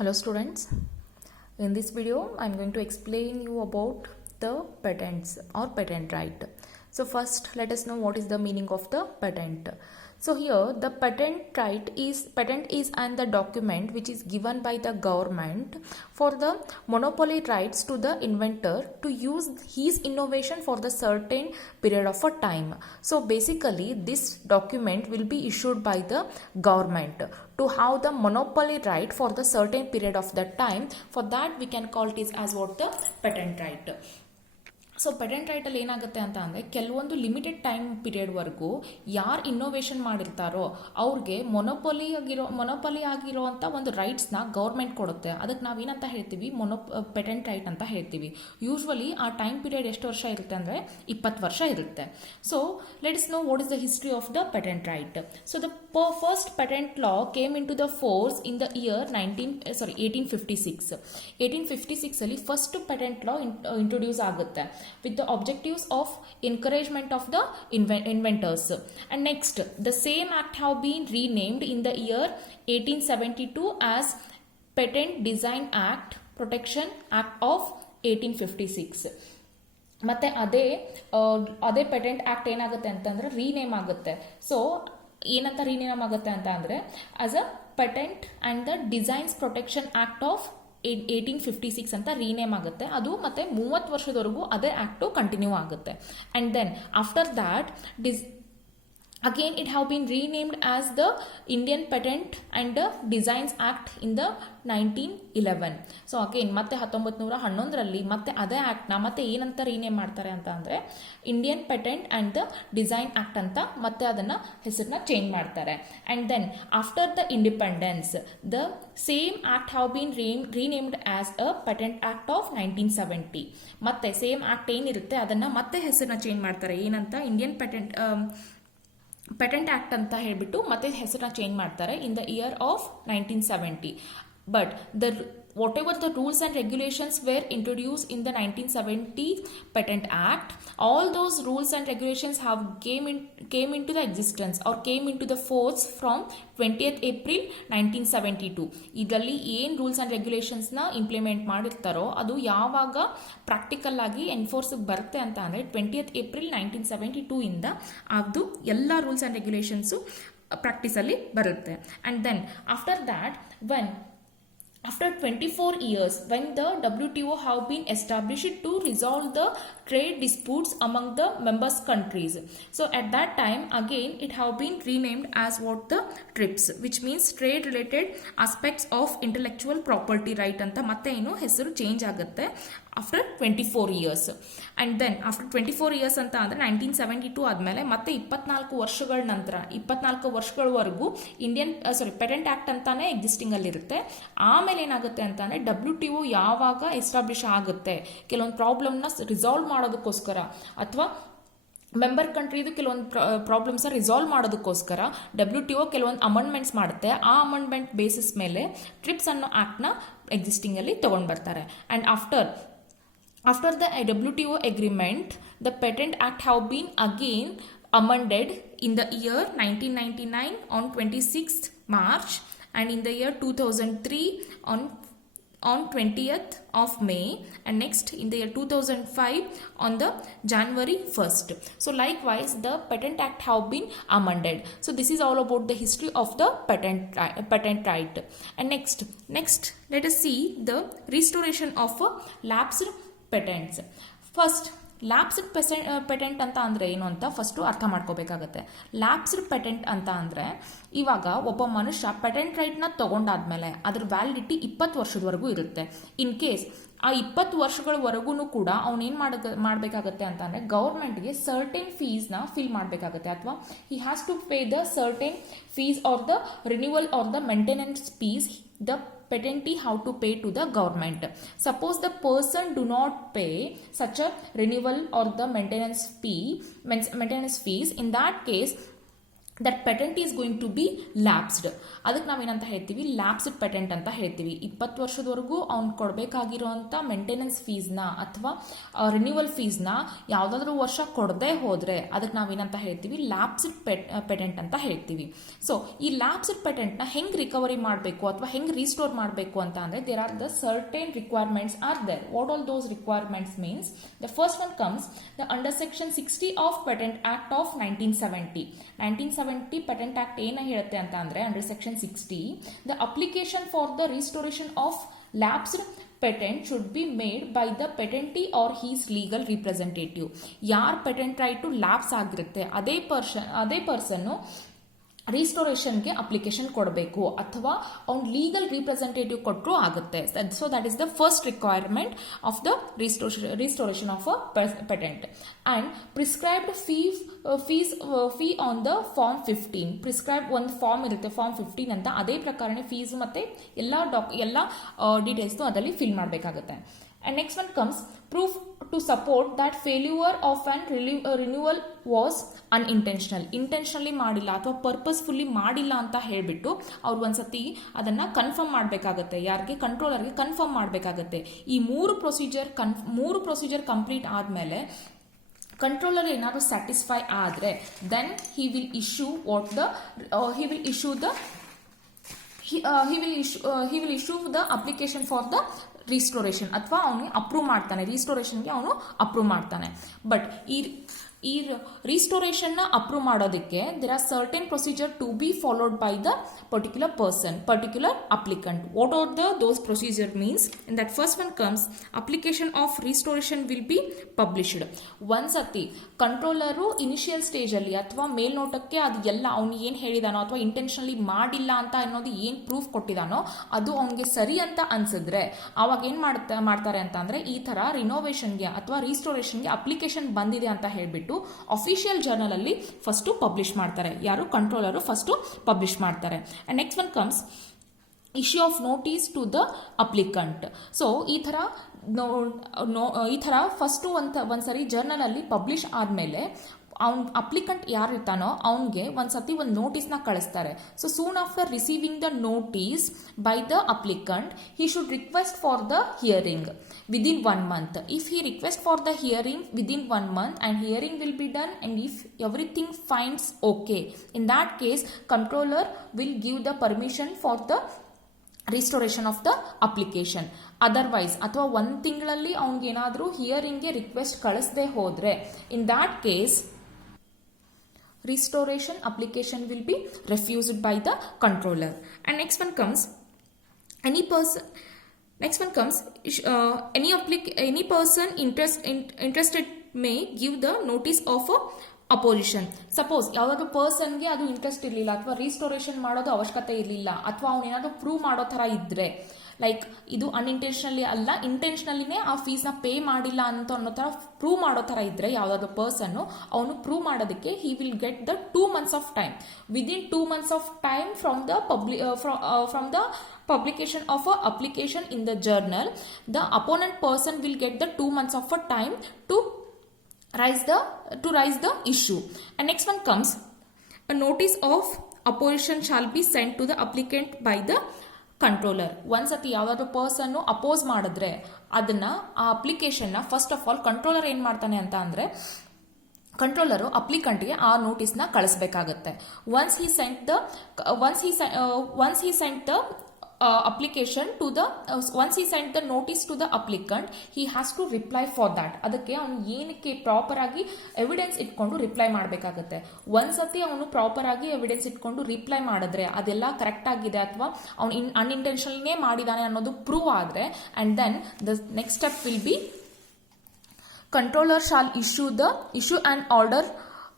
Hello students, in this video I am going to explain you about the patents or patent right. So first let us know what is the meaning of the patent. So here the patent is and the document which is given by the government for the monopoly rights to the inventor to use his innovation for the certain period of a time. So basically this document will be issued by the government to have the monopoly right for the certain period of that time. For that we can call it as what the patent right. So patent ರೈಟಲ್ಲಿ ಏನಾಗುತ್ತೆ ಅಂತ ಅಂದರೆ ಕೆಲವೊಂದು limited time ಪೀರಿಯಡ್ವರೆಗೂ ಯಾರು innovation ಮಾಡಿರ್ತಾರೋ ಅವ್ರಿಗೆ ಮೊನೊಪೊಲಿ ಆಗಿರೋವಂಥ ಒಂದು ರೈಟ್ಸ್ನ government ಕೊಡುತ್ತೆ. ಅದಕ್ಕೆ ನಾವೇನಂತ ಹೇಳ್ತೀವಿ, ಪೇಟೆಂಟ್ ರೈಟ್ ಅಂತ ಹೇಳ್ತೀವಿ. ಯೂಶ್ವಲಿ ಆ ಟೈಮ್ ಪೀರಿಯಡ್ ಎಷ್ಟು ವರ್ಷ ಇರುತ್ತೆ ಅಂದರೆ 20 ವರ್ಷ ಇರುತ್ತೆ. So let's know what is the history of the patent right. So the first patent law came into the force in the year 1856. 1856 ಅಲ್ಲಿ ಫಸ್ಟ್ ಪೇಟೆಂಟ್ ಲಾ ಇಂಟ್ರೊಡ್ಯೂಸ್ ಆಗುತ್ತೆ with the objectives of encouragement of the inventors. And next, the same act have been renamed in the year 1872 as Patent Design Act Protection Act of 1856. ಮತ್ತೆ ಅದೇ patent act ಏನಾಗುತ್ತೆ ಅಂತಂದ್ರೆ rename ಆಗುತ್ತೆ. So ಏನಂತ rename ಆಗುತ್ತೆ ಅಂತ ಅಂದ್ರೆ as a patent and the designs protection act of 1856 ಅಂತ ರೀನೇಮ್ ಆಗುತ್ತೆ. ಅದು ಮತ್ತೆ 30 ವರ್ಷದವರೆಗೂ ಅದೇ ಆಕ್ಟು ಕಂಟಿನ್ಯೂ ಆಗುತ್ತೆ. And then after that again it have been renamed as the Indian Patent and Designs Act in the 1911. So again ಮತ್ತೆ 1911ರಲ್ಲಿ ಮತ್ತೆ ಅದೇ ಆಕ್ಟ್ನ ಮತ್ತೆ ಏನಂತ ರೀನೇಮ್ ಮಾಡ್ತಾರೆ ಅಂತ ಅಂದರೆ Indian patent and the design act ಅಂತ ಮತ್ತೆ ಅದನ್ನು ಹೆಸರನ್ನ ಚೇಂಜ್ ಮಾಡ್ತಾರೆ. And then after the independence the same act have been renamed as a patent act of 1970. ಮತ್ತೆ ಸೇಮ್ ಆಕ್ಟ್ ಏನಿರುತ್ತೆ ಅದನ್ನು ಮತ್ತೆ ಹೆಸರನ್ನ ಚೇಂಜ್ ಮಾಡ್ತಾರೆ. ಏನಂತ ಇಂಡಿಯನ್ ಪೇಟೆಂಟ್ ಆಕ್ಟ್ ಅಂತ ಹೇಳಿಬಿಟ್ಟು ಮತ್ತೆ ಹೆಸರನ್ನ ಚೇಂಜ್ ಮಾಡ್ತಾರೆ ಇನ್ the year of 1970. But whatever the rules and regulations were introduced in the 1970 Patent Act, all those rules and regulations have came into the existence or came into the force from 20th April 1972. ಇದರಲ್ಲಿ ಏನು rules and ರೆಗ್ಯುಲೇಷನ್ಸ್ನ implement ಮಾಡಿರ್ತಾರೋ ಅದು ಯಾವಾಗ practical ಆಗಿ ಎನ್ಫೋರ್ಸಿಗೆ ಬರುತ್ತೆ ಅಂತ ಅಂದರೆ 20th April 1972 ಇಂದ ಅದು ಎಲ್ಲ ರೂಲ್ಸ್ ಆ್ಯಂಡ್ ರೆಗ್ಯುಲೇಷನ್ಸು ಪ್ರಾಕ್ಟೀಸಲ್ಲಿ ಬರುತ್ತೆ. And then after that after 24 years, when the WTO have been established to resolve the trade disputes among the members countries. So at that time, again, it have been renamed as what the TRIPS, which means trade related aspects of intellectual property right anta ಮತ್ತೆ ಏನು ಹೆಸರು change ಆಗುತ್ತೆ after 24 years. And then after 24 years ಅಂತ ಅಂದರೆ 1972 ಆದಮೇಲೆ ಮತ್ತೆ 24 ವರ್ಷಗಳ ನಂತರ 24 ವರ್ಷಗಳವರೆಗೂ ಪೇಟೆಂಟ್ ಆ್ಯಕ್ಟ್ ಅಂತಾನೆ ಎಕ್ಸಿಸ್ಟಿಂಗಲ್ಲಿರುತ್ತೆ. ಆಮೇಲೆ ಏನಾಗುತ್ತೆ ಅಂತಂದರೆ WTO ಯಾವಾಗ ಎಸ್ಟಾಬ್ಲಿಷ್ ಆಗುತ್ತೆ ಕೆಲವೊಂದು ಪ್ರಾಬ್ಲಮ್ನ ರಿಸಾಲ್ವ್ ಮಾಡೋದಕ್ಕೋಸ್ಕರ ಅಥವಾ ಮೆಂಬರ್ ಕಂಟ್ರಿದು ಕೆಲವೊಂದು ಪ್ರಾಬ್ಲಮ್ಸ್ ರಿಸಾಲ್ವ್ ಮಾಡೋದಕ್ಕೋಸ್ಕರ WTO ಕೆಲವೊಂದು ಅಮೆಂಡ್ಮೆಂಟ್ಸ್ ಮಾಡುತ್ತೆ. ಆ ಅಮೆಂಡ್ಮೆಂಟ್ ಬೇಸಿಸ್ ಮೇಲೆ ಟ್ರಿಪ್ಸ್ ಅನ್ನೋ ಆ್ಯಕ್ಟ್ನ ಎಕ್ಸಿಸ್ಟಿಂಗಲ್ಲಿ ತೊಗೊಂಡು ಬರ್ತಾರೆ. And after the WTO agreement, the Patent Act have been again amended in the year 1999 on 26th March and in the year 2003 on 20th of May, and next in the year 2005 on the January 1st. So likewise the Patent Act have been amended. So this is all about the history of the patent right. And next let us see the restoration of lapsed patents. First lapsed patent ಅಂತ ಅಂದರೆ ಏನು ಅಂತ first ಅರ್ಥ ಮಾಡ್ಕೋಬೇಕಾಗತ್ತೆ. ಲ್ಯಾಪ್ಸ್ಡ್ patent ಅಂತ ಅಂದರೆ ಇವಾಗ ಒಬ್ಬ ಮನುಷ್ಯ ಪೇಟೆಂಟ್ ರೈಟ್ನ ತೊಗೊಂಡಾದ್ಮೇಲೆ ಅದ್ರ ವ್ಯಾಲಿಡಿಟಿ 20 ವರ್ಷದವರೆಗೂ ಇರುತ್ತೆ. ಇನ್ ಕೇಸ್ ಆ 20 ವರ್ಷಗಳವರೆಗೂ ಕೂಡ ಅವನೇನು ಮಾಡಬೇಕಾಗತ್ತೆ ಅಂತ ಅಂದರೆ ಗೌರ್ಮೆಂಟ್ಗೆ ಸರ್ಟೆನ್ ಫೀಸ್ನ ಫಿಲ್ ಮಾಡಬೇಕಾಗತ್ತೆ, ಅಥವಾ he has to pay the certain fees or the renewal or the maintenance fees the patentee how to pay to the government. Suppose the person do not pay such a renewal or the maintenance fees, in that case that patent is going to be lapsed. ಅದಕ್ಕೆ ನಾವೇನಂತ ಹೇಳ್ತೀವಿ, ಲ್ಯಾಪ್ಸ್ಡ್ patent ಅಂತ ಹೇಳ್ತೀವಿ. 20 ವರ್ಷದವರೆಗೂ ಅವ್ನು ಕೊಡಬೇಕಾಗಿರೋಂಥ maintenance ಫೀಸ್ನ ಅಥವಾ renewal ಫೀಸ್ನ ಯಾವುದಾದ್ರೂ ವರ್ಷ ಕೊಡದೇ ಹೋದರೆ ಅದಕ್ಕೆ ನಾವೇನಂತ ಹೇಳ್ತೀವಿ, ಲ್ಯಾಪ್ಸ್ಡ್ ಪೇಟೆಂಟ್ ಅಂತ ಹೇಳ್ತೀವಿ. ಸೊ ಈ ಲ್ಯಾಪ್ಸ್ಡ್ ಪೇಟೆಂಟ್ನ ಹೆಂಗೆ ರಿಕವರಿ ಮಾಡಬೇಕು ಅಥವಾ ಹೆಂಗೆ ರೀಸ್ಟೋರ್ ಮಾಡಬೇಕು ಅಂತ ಅಂದರೆ there are the certain requirements are there. What all those requirements means, the first one comes the under section 60 of patent act of 1970. 1970 patent act ಏನು ಹೇಳುತ್ತೆ ಅಂತ ಅಂದರೆ, under section 60 the application for the restoration of lapsed patent should be made by the patentee or his legal representative. ಯಾರ್ patent right lapse ಆಗಿರುತ್ತೆ ಅದೇ ಪರ್ಸನ್ನು ರಿಸ್ಟೋರೇಷನ್ಗೆ application ಕೊಡಬೇಕು ಅಥವಾ ಅವ್ನು ಲೀಗಲ್ ರಿಪ್ರೆಸೆಂಟೇಟಿವ್ ಕೊಟ್ಟರು ಆಗುತ್ತೆ. So that is the first requirement of the restoration of a patent. And prescribed fee on the form 15. Prescribe ಒಂದು form ಇರುತ್ತೆ, ಫಾರ್ಮ್ 15 ಅಂತ. ಅದೇ ಪ್ರಕಾರನೇ ಫೀಸ್ ಮತ್ತು ಎಲ್ಲ ಡೀಟೇಲ್ಸ್ನು ಅದರಲ್ಲಿ ಫಿಲ್ ಮಾಡಬೇಕಾಗುತ್ತೆ. And next one comes proof to support that failure of an renewal was unintentional. Intentionally ಮಾಡಿಲ್ಲ ಅಥವಾ ಪರ್ಪಸ್ಫುಲ್ಲಿ ಮಾಡಿಲ್ಲ ಅಂತ ಹೇಳಿಬಿಟ್ಟು ಅವ್ರು ಒಂದ್ಸತಿ ಅದನ್ನು ಕನ್ಫರ್ಮ್ ಮಾಡಬೇಕಾಗತ್ತೆ. ಯಾರಿಗೆ? ಕಂಟ್ರೋಲರ್ಗೆ ಕನ್ಫರ್ಮ್ ಮಾಡಬೇಕಾಗತ್ತೆ. ಈ ಮೂರು ಪ್ರೊಸೀಜರ್ ಕಂಪ್ಲೀಟ್ ಆದಮೇಲೆ ಕಂಟ್ರೋಲರ್ ಏನಾದರೂ ಸ್ಯಾಟಿಸ್ಫೈ ಆದರೆ then he will issue the application for the restoration ಅಥವಾ ಅವನಿಗೆ ಅಪ್ರೂವ್ ಮಾಡ್ತಾನೆ, ರಿಸ್ಟೋರೇಷನ್ಗೆ ಅವನು ಅಪ್ರೂವ್ ಮಾಡ್ತಾನೆ. ಬಟ್ ಈ ರಿಸ್ಟೋರೇಷನ್ನ ಅಪ್ರೂವ್ ಮಾಡೋದಕ್ಕೆ there are certain procedure to be followed by the particular applicant. What are those procedure means, in that first one comes application of restoration will be published. ಒಂದ್ಸತಿ controller initial ಸ್ಟೇಜಲ್ಲಿ ಅಥವಾ ಮೇಲ್ನೋಟಕ್ಕೆ ಅದು ಎಲ್ಲ ಅವ್ನು ಏನು ಹೇಳಿದಾನೋ ಅಥವಾ ಇಂಟೆನ್ಷನಲಿ ಮಾಡಿಲ್ಲ ಅಂತ ಅನ್ನೋದು ಏನು ಪ್ರೂಫ್ ಕೊಟ್ಟಿದಾನೋ ಅದು ಅವನಿಗೆ ಸರಿ ಅಂತ ಅನ್ಸಿದ್ರೆ ಆವಾಗ ಏನು ಮಾಡ್ತಾರೆ ಅಂತ ಅಂದರೆ, ಈ ಥರ ರಿನೋವೇಷನ್ಗೆ ಅಥವಾ ರಿಸ್ಟೋರೇಷನ್ಗೆ ಅಪ್ಲಿಕೇಶನ್ ಬಂದಿದೆ ಅಂತ ಹೇಳಿಬಿಟ್ಟು ಅಫಿಷಿಯಲ್ ಜರ್ನಲ್ ಅಲ್ಲಿ ಫಸ್ಟ್ ಪಬ್ಲಿಷ್ ಮಾಡ್ತಾರೆ. ಯಾರು? ಕಂಟ್ರೋಲರು ಫಸ್ಟ್ ಪಬ್ಲಿಷ್ ಮಾಡ್ತಾರೆ. And next one comes issue of notice to the applicant. So ಈ ಥರ ಫಸ್ಟು ಒಂದ್ಸರಿ ಜರ್ನಲ್ ಅಲ್ಲಿ ಪಬ್ಲಿಷ್ ಆದಮೇಲೆ ಅಪ್ಲಿಕಂಟ್ ಯಾರು ಇರ್ತಾನೋ ಅವನಿಗೆ ಒಂದ್ಸತಿ ಒಂದು ನೋಟಿಸ್ನ ಕಳಿಸ್ತಾರೆ. So soon after receiving the notice by the applicant he should request for the hearing within 1 month. If he requests for the hearing within 1 month and hearing will be done and if everything finds okay, in that case controller will give the permission for the restoration of the application. Otherwise ಅಥವಾ 1 ತಿಂಗಳಲ್ಲಿ ಅವನಿಗೇನಾದರೂ ಹಿಯರಿಂಗ್ಗೆ request ಕಳಿಸದೆ ಹೋದರೆ in that case restoration application will be refused by the controller. And next one comes any person interested may give the notice of a opposition. Suppose ಯಾವುದಾದ್ರು ಪರ್ಸನ್ಗೆ ಅದು interest ಇರಲಿಲ್ಲ ಅಥವಾ restoration ಮಾಡೋದು ಅವಶ್ಯಕತೆ ಇರಲಿಲ್ಲ ಅಥವಾ ಅವನೇನಾದರೂ ಪ್ರೂವ್ ಮಾಡೋ ಥರ ಇದ್ದರೆ, ಲೈಕ್ ಇದು ಅನ್ಇಂಟೆನ್ಷನಲಿ ಅಲ್ಲ ಇಂಟೆನ್ಷನಲಿನೇ ಆ ಫೀಸ್ನ ಪೇ ಮಾಡಿಲ್ಲ ಅಂತ ಅನ್ನೋ ಥರ ಪ್ರೂವ್ ಮಾಡೋ ಥರ ಇದ್ದರೆ ಯಾವುದಾದ್ರು ಪರ್ಸನ್ನು ಅವನು ಪ್ರೂವ್ ಮಾಡೋದಕ್ಕೆ he will get the 2 months of time. Within 2 months of time from the publication of a application in the journal, the opponent person will get the 2 months of a time to raise the issue. And next one comes a notice of opposition shall be sent to the applicant by the controller. ಒಂದ್ಸತಿ ಯಾವುದಾದ್ರೂ ಪರ್ಸನ್ನು oppose ಮಾಡಿದ್ರೆ ಅದನ್ನು ಆ ಅಪ್ಲಿಕೇಶನ್ನ first of all controller ಏನು ಮಾಡ್ತಾನೆ ಅಂತ ಅಂದರೆ, ಕಂಟ್ರೋಲರು ಅಪ್ಲಿಕಂಟ್ಗೆ ಆ ನೋಟಿಸ್ನ ಕಳಿಸ್ಬೇಕಾಗತ್ತೆ. Once he sent the application to the once he sent the notice to the applicant, he has to reply for that. ಅದಕ್ಕೆ ಅವನು ಏನಕ್ಕೆ ಪ್ರಾಪರ್ ಆಗಿ ಎವಿಡೆನ್ಸ್ ಇಟ್ಕೊಂಡು ರಿಪ್ಲೈ ಮಾಡಬೇಕಾಗುತ್ತೆ. ಒಂದ್ಸತಿ ಅವನು ಪ್ರಾಪರ್ ಆಗಿ ಎವಿಡೆನ್ಸ್ ಇಟ್ಕೊಂಡು ರಿಪ್ಲೈ ಮಾಡಿದ್ರೆ ಅದೆಲ್ಲ ಕರೆಕ್ಟ್ ಆಗಿದೆ ಅಥವಾ ಅವನು ಅನ್ಇಂಟೆನ್ಷನಲ್ನೇ ಮಾಡಿದಾನೆ ಅನ್ನೋದು ಪ್ರೂವ್ ಆದರೆ and then the next step will be controller shall issue an order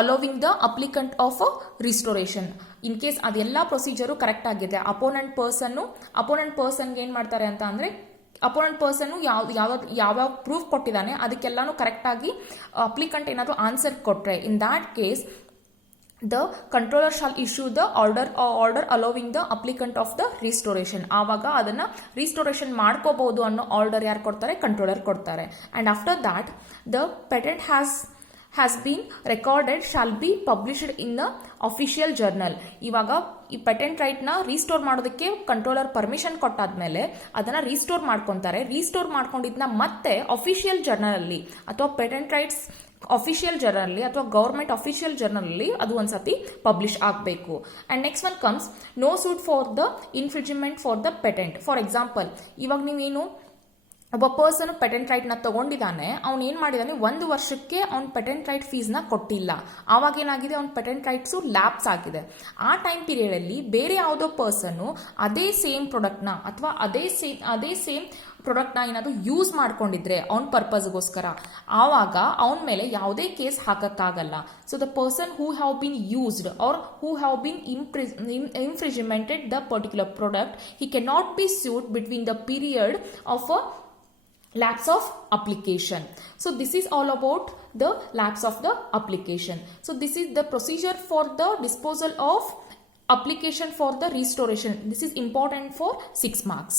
allowing the applicant of a restoration. In case ಅದೆಲ್ಲ ಪ್ರೊಸೀಜರು ಕರೆಕ್ಟ್ ಆಗಿದೆ, ಅಪೋನೆಂಟ್ ಪರ್ಸನ್ಗೆ ಏನು ಮಾಡ್ತಾರೆ ಅಂತ ಅಂದರೆ, ಅಪೋನೆಂಟ್ ಪರ್ಸನ್ನು ಯಾವ ಪ್ರೂಫ್ ಕೊಟ್ಟಿದ್ದಾನೆ ಅದಕ್ಕೆಲ್ಲಾನು ಕರೆಕ್ಟಾಗಿ ಅಪ್ಲಿಕಂಟ್ ಏನಾದರೂ ಆನ್ಸರ್ ಕೊಟ್ಟರೆ in that case the controller shall issue the order allowing the applicant of the restoration. ಆವಾಗ ಅದನ್ನ ರಿಸ್ಟೋರೇಷನ್ ಮಾಡ್ಕೋಬಹುದು ಅನ್ನೋ ಆರ್ಡರ್ ಯಾರು ಕೊಡ್ತಾರೆ? ಕಂಟ್ರೋಲರ್ ಕೊಡ್ತಾರೆ. And after that the patent has been recorded shall be published in the official journal. ಇವಾಗ ಈ patent right ನ ರೀಸ್ಟೋರ್ ಮಾಡೋದಕ್ಕೆ ಕಂಟ್ರೋಲರ್ ಪರ್ಮಿಷನ್ ಕೊಟ್ಟಾದ್ಮೇಲೆ ಅದನ್ನ ರೀಸ್ಟೋರ್ ಮಾಡ್ಕೊಂತಾರೆ. ರೀಸ್ಟೋರ್ ಮಾಡ್ಕೊಂಡಿದ್ನ ಮತ್ತೆ ಅಫಿಷಿಯಲ್ ಜರ್ನಲ್ ಅಲ್ಲಿ ಅಥವಾ ಪೇಟೆಂಟ್ ರೈಟ್ಸ್ ಅಫಿಷಿಯಲ್ ಜರ್ನಲ್ ಅಲ್ಲಿ ಅಥವಾ ಗವರ್ಮೆಂಟ್ ಅಫಿಷಿಯಲ್ ಜರ್ನಲ್ ಅಲ್ಲಿ ಅದು ಒಂದ್ಸತಿ ಪಬ್ಲಿಷ್ ಆಗಬೇಕು. And next one comes no suit for the infringement for the patent. For example, ಇವಾಗ ನೀವೇನು ಒಬ್ಬ ಪರ್ಸನ್ ಪೇಟೆಂಟ್ ರೈಟ್ ನ ತಗೊಂಡಿದ್ದಾನೆ, ಅವ್ನು ಏನ್ ಮಾಡಿದಾನೆ, 1 ವರ್ಷಕ್ಕೆ ಅವ್ನ ಪೇಟೆಂಟ್ ರೈಟ್ ಫೀಸ್ ನ ಕೊಟ್ಟಿಲ್ಲ. ಆವಾಗ ಏನಾಗಿದೆ, ಅವ್ನ ಪೇಟೆಂಟ್ ರೈಟ್ಸ್ ಲ್ಯಾಪ್ಸ್ ಆಗಿದೆ. ಆ ಟೈಮ್ ಪೀರಿಯಡ್ ಅಲ್ಲಿ ಬೇರೆ ಯಾವುದೋ ಪರ್ಸನ್ ಅದೇ ಸೇಮ್ ಪ್ರಾಡಕ್ಟ್ ನ ಅಥವಾ ಅದೇ ಸೇಮ್ ಪ್ರಾಡಕ್ಟ್ ನ ಏನಾದ್ರು ಯೂಸ್ ಮಾಡ್ಕೊಂಡಿದ್ರೆ ಅವನ ಪರ್ಪಸ್ಗೋಸ್ಕರ, ಆವಾಗ ಅವನ ಮೇಲೆ ಯಾವುದೇ ಕೇಸ್ ಹಾಕಕ್ಕಾಗಲ್ಲ. So the person who have been used or who have been infringemented the particular product, he cannot be sued between the period of a lapse of application. So this is all about the lapse of the application. So this is the procedure for the disposal of application for the restoration. This is important for 6 marks.